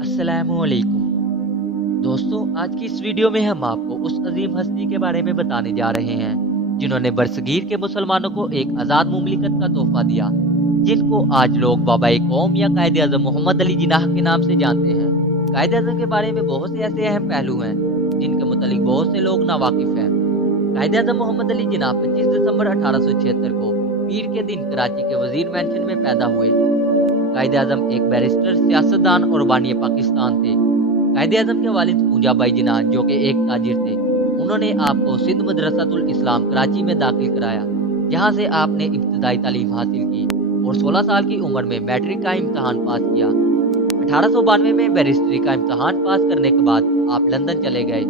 अस्सलामुअलैकुम दोस्तों, आज की इस वीडियो में हम आपको उस अजीम हस्ती के बारे में बताने जा रहे हैं जिन्होंने बरसगीर के मुसलमानों को एक आज़ाद मुमलिकत का तोहफा दिया, जिनको आज लोग बाबाए कौम या कायद आज़म मोहम्मद अली जिनाह के नाम से जानते हैं। कायद आज़म के बारे में बहुत से ऐसे अहम पहलू हैं जिनके मुतालिक बहुत से लोग नावाकिफ हैं। कायद आज़म मोहम्मद अली जिनाह 25 दिसंबर 1876 को पीर के दिन कराची के वजीर मैंशन में पैदा हुए। कायद आज़म एक बैरिस्टर, सियासतदान और बानी पाकिस्तान थे। कायद आज़म के वालिद पूंजा भाई जिनाह जो कि एक ताजिर थे, उन्होंने आपको सिंध मदरसातुल इस्लाम कराची में दाखिल कराया, जहां से आपने इब्तदाई तालीम हासिल की और 16 साल की उम्र में मैट्रिक का इम्तहान पास किया। 1892 में बैरिस्टरी का इम्तहान पास करने के बाद आप लंदन चले गए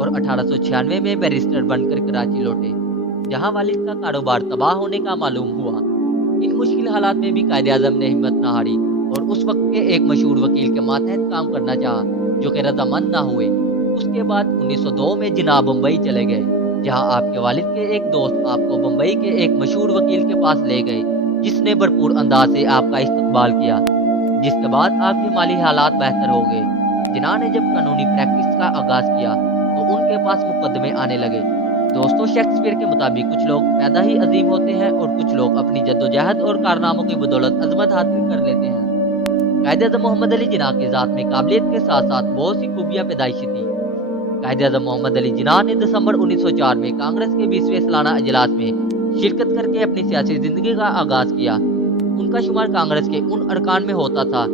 और 1896 में बैरिस्टर बनकर कराची लौटे, जहां वालिद का कारोबार तबाह होने का मालूम हुआ। इन मुश्किल हालात में भी कायद आज़म ने हिम्मत न हारी और उस वक्त के एक मशहूर वकील के मातहत काम करना चाहा, जो कि रजामंद न हुए। उसके बाद 1902 में जिनाह बम्बई चले गए, जहां आपके वालिद के एक दोस्त आपको बम्बई के एक मशहूर वकील के पास ले गए, जिसने भरपूर अंदाज से आपका इस्तकबाल किया। जिसके बाद आपके माली हालात बेहतर हो गए। जिनाह ने जब कानूनी प्रैक्टिस का आगाज किया तो उनके पास मुकदमे आने लगे। दोस्तों, शेक्सपियर के मुताबिक कुछ लोग पैदा ही अजीम होते हैं और कुछ लोग अपनी जद्दोजहद और कारनामों की बदौलत अजमत हासिल कर लेते हैं। कायद आज़म मोहम्मद अली जिनाह की ज़ात में काबिलियत के साथ साथ बहुत सी खूबियां पैदाइशी थी। कायद आज़म मोहम्मद अली जिनाह ने दिसंबर 1904 में कांग्रेस के 20वें सालाना इजलास में शिरकत करके अपनी सियासी जिंदगी का आगाज किया। उनका शुमार कांग्रेस के उन अरकान में होता था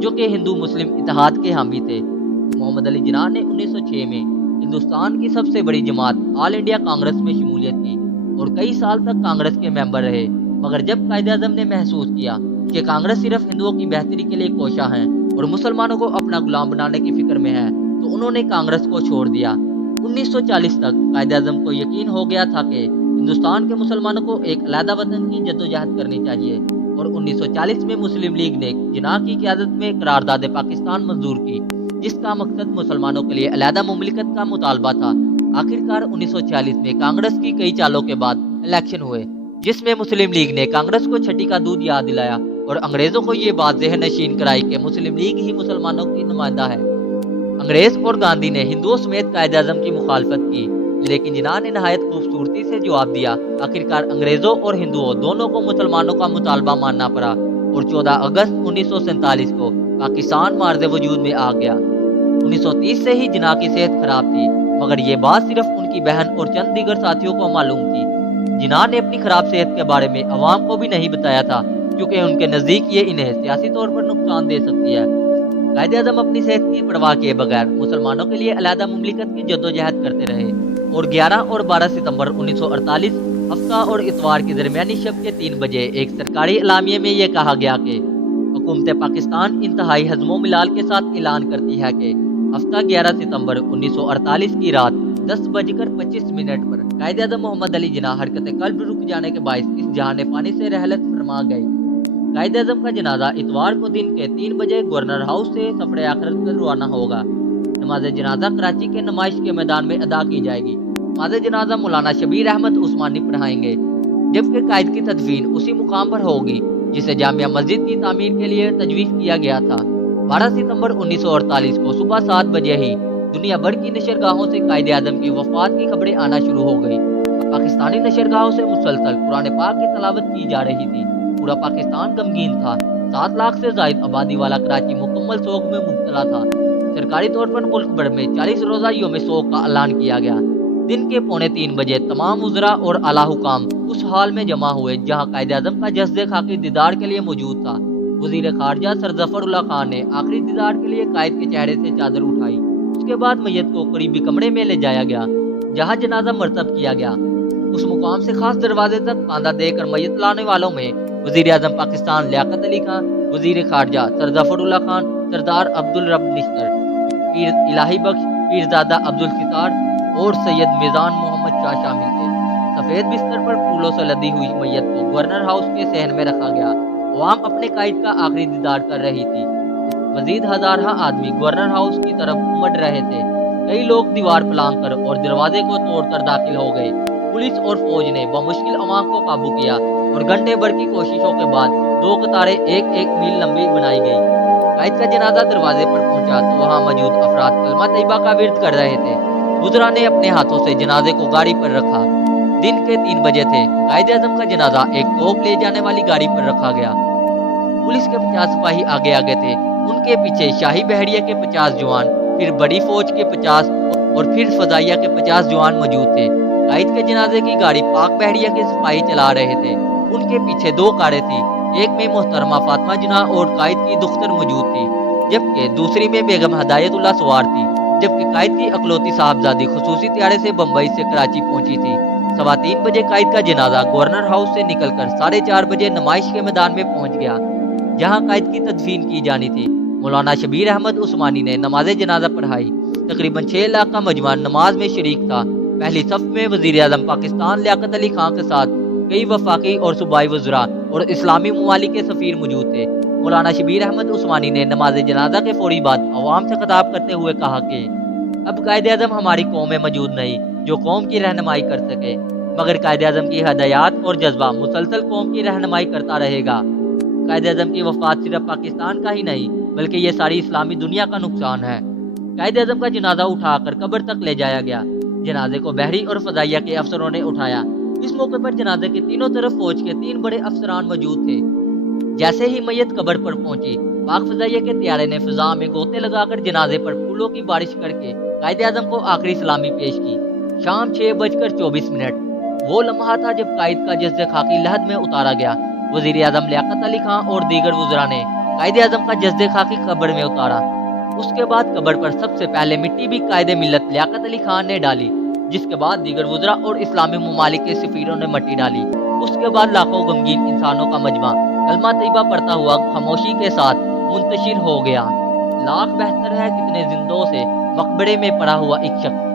जो कि हिंदू मुस्लिम इत्तेहाद के हामी थे। मोहम्मद अली जिनाह ने 1906 में हिंदुस्तान की सबसे बड़ी जमात ऑल इंडिया कांग्रेस में शमूलियत की और कई साल तक कांग्रेस के मेंबर रहे। मगर जब कायद आज़म ने महसूस किया कि कांग्रेस सिर्फ हिंदुओं की बेहतरी के लिए कोशा है और मुसलमानों को अपना गुलाम बनाने की फिक्र में है, तो उन्होंने कांग्रेस को छोड़ दिया। 1940 तक कायद आज़म को यकीन हो गया था कि हिंदुस्तान के मुसलमानों को एक अलहदा वतन की जद्दोजहद करनी चाहिए और 1940 में मुस्लिम लीग ने जिनाह की क़यादत में करारदाद पाकिस्तान मंजूर की, जिसका मकसद मुसलमानों के लिए अलहदा मुमलिकत का मुतालबा था। आखिरकार 1946 में कांग्रेस की कई चालों के बाद इलेक्शन हुए, जिसमें मुस्लिम लीग ने कांग्रेस को छठी का दूध याद दिलाया और अंग्रेजों को ये बात ज़हन नशीन कराई कि मुस्लिम लीग ही मुसलमानों की नुमाइंदा है। अंग्रेज और गांधी ने हिंदुओं समेत कायद आज़म की मुखालफत की, लेकिन जिनाह ने नहायत खूबसूरती से जवाब दिया। आखिरकार अंग्रेजों और हिंदुओं दोनों को मुसलमानों का मुतालबा मानना पड़ा और 14 अगस्त 1947 को पाकिस्तान मार्ज़े वजूद में आ गया। 1930 से ही जिनाह की सेहत खराब थी, मगर ये बात सिर्फ उनकी बहन और चंद दीगर साथियों को मालूम थी। जिनाह ने अपनी खराब सेहत के बारे में अवाम को भी नहीं बताया था, क्योंकि उनके नज़दीक ये इन्हें सियासी तौर पर नुकसान दे सकती है। कायद आज़म अपनी सेहत की परवाह किए बगैर मुसलमानों के लिए अलहदा मुमलिकत की जद्दोजहद करते रहे और 11 और 12 सितंबर 1948 हफ्ता और इतवार की दरमियानी शब के 3 बजे एक सरकारी एलामिये में यह कहा गया कि हुकूमत पाकिस्तान इंतहाई हज़्मो मिलाल के साथ ऐलान करती है कि हफ्ता 11 सितंबर 1948 की रात 10:25 पर कायद आज़म मोहम्मद अली जिनाह हरकत कल्ब रुक जाने के बायस इस जहान फानी से रहलत फरमा गए। कायद आज़म का जनाजा इतवार को दिन के 3 बजे गवर्नर हाउस से सफर आखिरत पर रवाना होगा। नमाज जनाजा कराची के नुमाइश के मैदान में अदा की जाएगी। नमाज जनाजा मौलाना शबीर अहमद उस्मानी पढ़ाएंगे, जबकि कायद की तदफीन उसी मुकाम पर होगी जिसे जामिया मस्जिद की तामीर के लिए तजवीज़ किया गया था। 12 सितंबर 1948 को सुबह 7 बजे ही दुनिया भर की नशरगाहों से कायद आज़म की वफात की खबरें आना शुरू हो गई। पाकिस्तानी नशरगाहों से मुसलसल कुरान पाक की तलावत की जा रही थी। पूरा पाकिस्तान गमगीन था। 7 लाख से ज़ायद आबादी वाला कराची मुकम्मल सोग में मुब्तला था। सरकारी तौर पर मुल्क भर में 40 रोज़ा यौम सोग का ऐलान किया गया। दिन के 2:45 बजे तमाम वज़रा और आला हुकाम उस हाल में जमा हुए जहाँ कायद आज़म का जस्दे खाकी दीदार के लिए मौजूद था। वज़ीर ख़ारजा सर ज़फ़रुल्लाह खान ने आखिरी दीदार के लिए कायद के चेहरे से चादर उठाई। उसके बाद मैयत को करीबी कमरे में ले जाया गया, जहाँ जनाजा मरतब किया गया। उस मुकाम से खास दरवाजे तक कांधा देकर मैयत लाने वालों में वज़ीर आज़म पाकिस्तान लियाकत अली खान, वज़ीर ख़ारजा सर ज़फ़रुल्लाह खान, सरदार अब्दुल रब निश्तर, पीर इलाही बख्श, पीरज़ादा अब्दुल सितार और सैयद मिज़ान मोहम्मद शाह शामिल थे। सफ़ेद बिस्तर पर फूलों से लदी हुई मैयत को गवर्नर हाउस के सहन में रखा गया। अवाम अपने कायद का आखिरी दीदार कर रही थी। मजीद हज़ारा आदमी गवर्नर हाउस की तरफ उमड़ रहे थे। कई लोग दीवार फलांग कर और दरवाजे को तोड़कर दाखिल हो गए। पुलिस और फौज ने बमुश्किल अवाम को काबू किया और घंटे भर की कोशिशों के बाद 2 कतारें 1-1 मील लंबी बनाई गई। قائد کا جنازہ دروازے پر پہنچا تو وہاں موجود افراد کلمہ طیبہ کا ورد کر رہے تھے۔ وزراء نے اپنے ہاتھوں سے جنازے کو گاڑی پر رکھا۔ دن کے 3 بجے تھے۔ قائد اعظم کا جنازہ ایک توپ لے جانے والی گاڑی پر رکھا گیا۔ پولیس کے 50 سپاہی آگے آگے تھے، ان کے پیچھے شاہی بحریہ کے 50 جوان، پھر بڑی فوج کے 50 اور پھر فضائیہ کے 50 جوان موجود تھے۔ قائد کے جنازے کی گاڑی پاک بحریہ کے سپاہی چلا رہے تھے، ان کے پیچھے 2 کاریں تھیں، ایک میں محترمہ فاطمہ جناح اور قائد کی دختر موجود تھی، جبکہ دوسری میں بیگم ہدایت اللہ سوار تھی، جبکہ قائد کی اکلوتی صاحبزادی خصوصی طیارے سے بمبئی سے کراچی پہنچی تھی۔ 3:15 بجے قائد کا جنازہ گورنر ہاؤس سے نکل کر 4:30 بجے نمائش کے میدان میں پہنچ گیا، جہاں قائد کی تدفین کی جانی تھی۔ مولانا شبیر احمد عثمانی نے نماز جنازہ پڑھائی۔ تقریباً 6 لاکھ کا مجمع نماز میں شریک تھا۔ پہلی صف میں وزیر اعظم پاکستان لیاقت علی خان کے ساتھ کئی وفاقی اور صوبائی وزراء اور اسلامی ممالک کے سفیر موجود تھے۔ مولانا شبیر احمد عثمانی نے نماز جنازہ کے فوری بعد عوام سے خطاب کرتے ہوئے کہا کہ اب قائد اعظم ہماری قوم میں موجود نہیں جو قوم کی رہنمائی کر سکے، مگر قائد اعظم کی ہدایات اور جذبہ مسلسل قوم کی رہنمائی کرتا رہے گا۔ قائد اعظم کی وفات صرف پاکستان کا ہی نہیں بلکہ یہ ساری اسلامی دنیا کا نقصان ہے۔ قائد اعظم کا جنازہ اٹھا کر قبر تک لے جایا گیا۔ جنازے کو بحری اور فضائیہ کے افسروں نے اٹھایا۔ اس موقع پر جنازے کے تینوں طرف فوج کے 3 بڑے افسران موجود تھے۔ جیسے ہی میت قبر پر پہنچی، پاک فضائیہ کے طیارے نے فضا میں گوتے لگا کر جنازے پر پھولوں کی بارش کر کے قائد اعظم کو آخری سلامی پیش کی۔ شام 6:24 وہ لمحہ تھا جب قائد کا جسد خاکی لحد میں اتارا گیا۔ وزیر اعظم لیاقت علی خان اور دیگر وزراء نے قائد اعظم کا جسد خاکی قبر میں اتارا۔ اس کے بعد قبر پر سب سے پہلے مٹی بھی قائد ملت لیاقت علی خان نے ڈالی، جس کے بعد دیگر وزراء اور اسلامی ممالک کے سفیروں نے مٹی ڈالی۔ اس کے بعد لاکھوں غمگین انسانوں کا مجمع کلمہ طیبہ پڑھتا ہوا خاموشی کے ساتھ منتشر ہو گیا۔ لاکھ بہتر ہے کتنے زندوں سے مقبرے میں پڑا ہوا ایک شخص